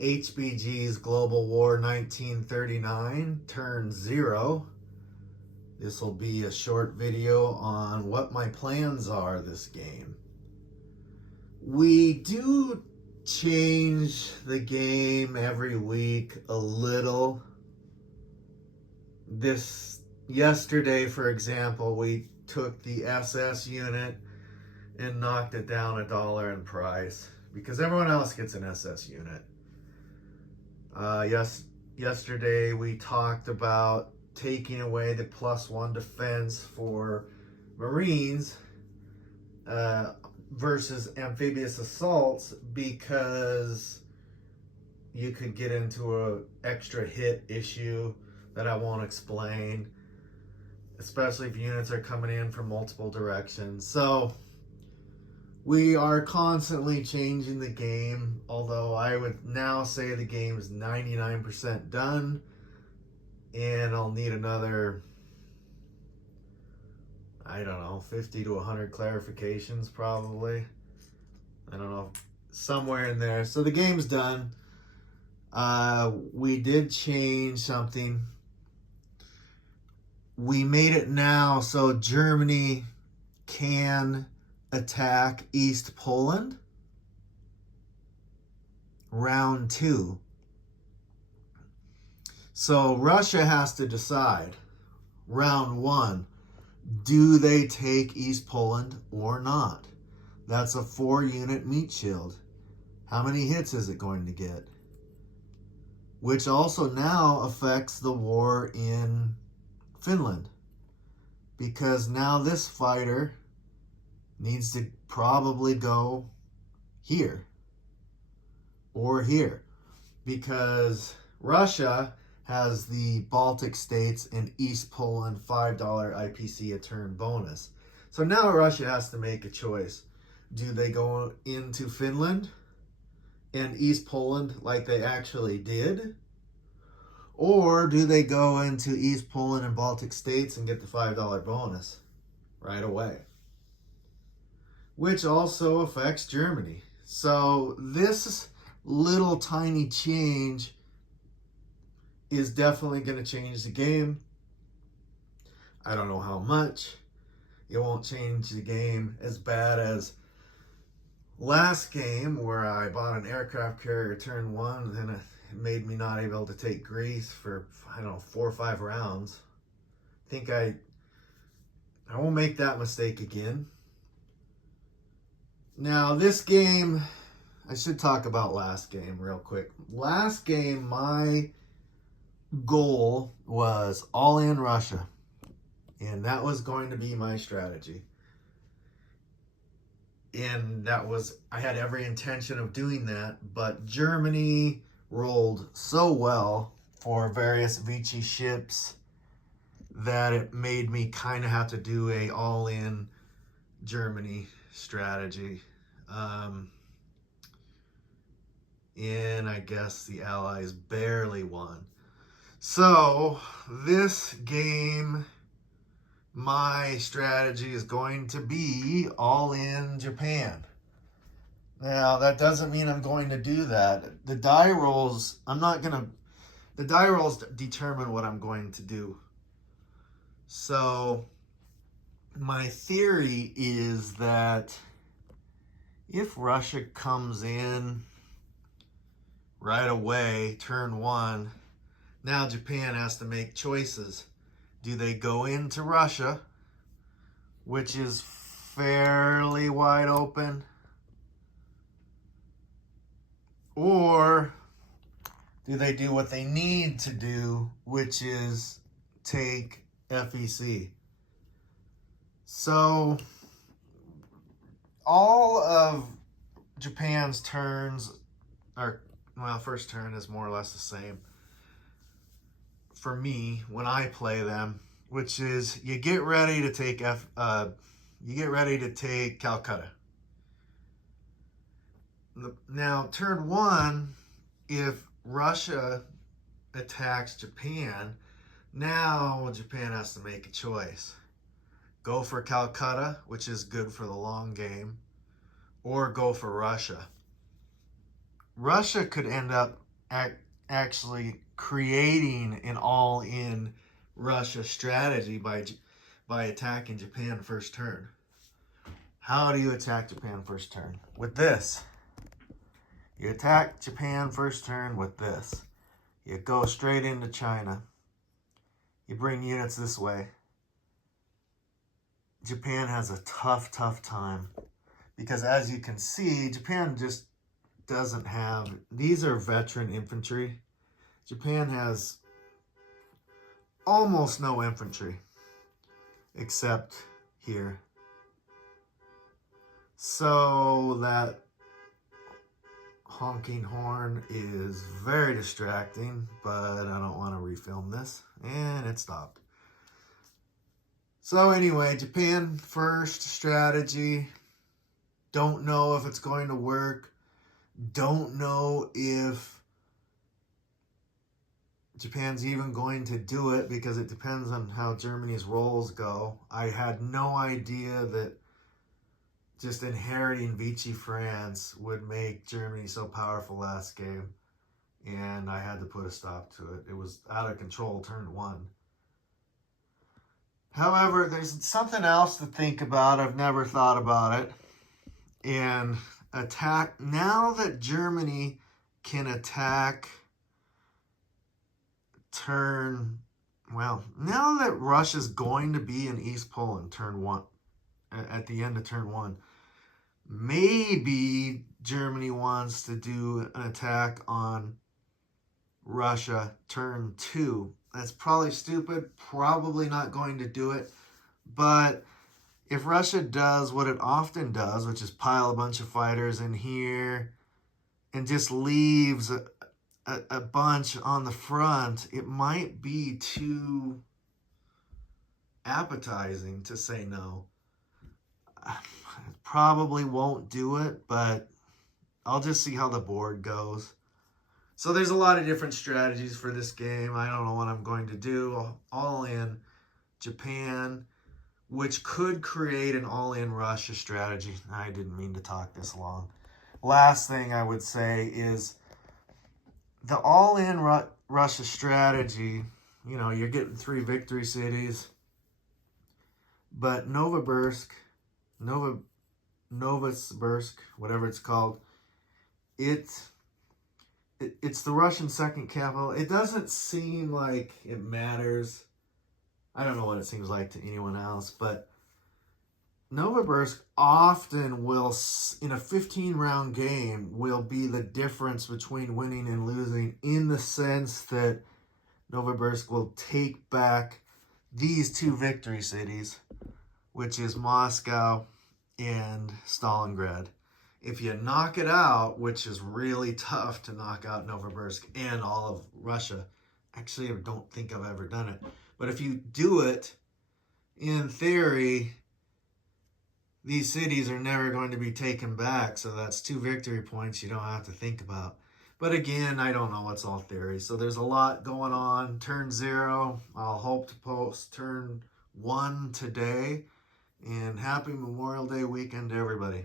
HBG's Global War 1939, turn 0. This will be a short video on what my plans are this game. We do change the game every week a little. Yesterday, for example, we took the SS unit and knocked it down $1 in price because everyone else gets an SS unit. Yesterday we talked about taking away the +1 defense for Marines versus amphibious assaults because you could get into an extra hit issue that I won't explain, especially if units are coming in from multiple directions. So we are constantly changing the game, although I would now say the game is 99% done, and I'll need another, I don't know, 50 to 100 clarifications probably. I don't know, somewhere in there. So the game's done. We did change something. We made it now so Germany can attack East Poland. Round 2. So Russia has to decide, round 1, do they take East Poland or not? That's a 4-unit meat shield. How many hits is it going to get? Which also now affects the war in Finland, because now this fighter needs to probably go here or here, because Russia has the Baltic states and East Poland $5 IPC a turn bonus. So now Russia has to make a choice. Do they go into Finland and East Poland like they actually did? Or do they go into East Poland and Baltic states and get the $5 bonus right away? Which also affects Germany. So this little tiny change is definitely going to change the game. I don't know how much. It won't change the game as bad as last game where I bought an aircraft carrier turn 1 and then it made me not able to take Greece for, I don't know, 4 or 5 rounds. I think I won't make that mistake again. Now this game, I should talk about last game real quick. Last game, my goal was all in Russia, and that was going to be my strategy. And I had every intention of doing that, but Germany rolled so well for various Vichy ships that it made me kind of have to do a all-in Germany strategy. And I guess the Allies barely won. So this game, my strategy is going to be all in Japan. Now, that doesn't mean I'm going to do that. The die rolls determine what I'm going to do. So my theory is that if Russia comes in right away, turn 1, now Japan has to make choices. Do they go into Russia, which is fairly wide open? Or do they do what they need to do, which is take FEC? So all of Japan's turns are, well, first turn is more or less the same for me when I play them, which is you get ready to take Calcutta. Now, turn 1, if Russia attacks Japan, now Japan has to make a choice. Go for Calcutta, which is good for the long game, or go for Russia. Russia could end up actually creating an all-in Russia strategy by attacking Japan first turn. How do you attack Japan first turn? With this. You attack Japan first turn with this. You go straight into China. You bring units this way. Japan has a tough time because, as you can see, Japan just doesn't have, these are veteran infantry. Japan has almost no infantry except here. So that honking horn is very distracting, but I don't want to refilm this, and it stopped. So anyway, Japan first strategy. Don't know if it's going to work. Don't know if Japan's even going to do it because it depends on how Germany's rolls go. I had no idea that just inheriting Vichy France would make Germany so powerful last game. And I had to put a stop to it. It was out of control turn 1. However, there's something else to think about. I've never thought about it. And attack, now that Germany can attack now that Russia's going to be in East Poland turn 1, at the end of turn 1, maybe Germany wants to do an attack on Russia turn 2. That's probably stupid, probably not going to do it. But if Russia does what it often does, which is pile a bunch of fighters in here and just leaves a bunch on the front, it might be too appetizing to say no. Probably won't do it, but I'll just see how the board goes. So there's a lot of different strategies for this game. I don't know what I'm going to do. All in Japan, which could create an all-in Russia strategy. I didn't mean to talk this long. Last thing I would say is the all-in Russia strategy, you know, you're getting 3 victory cities, but Novosibirsk, whatever it's called, it's the Russian second capital. It doesn't seem like it matters. I don't know what it seems like to anyone else, but Novosibirsk often will, in a 15-round game, will be the difference between winning and losing, in the sense that Novosibirsk will take back these 2 victory cities, which is Moscow and Stalingrad. If you knock it out, which is really tough to knock out Novosibirsk and all of Russia, actually I don't think I've ever done it, but if you do it, in theory, these cities are never going to be taken back, so that's 2 victory points you don't have to think about. But again, I don't know, it's all theory. So there's a lot going on. Turn 0, I'll hope to post turn 1 today. And happy Memorial Day weekend to everybody.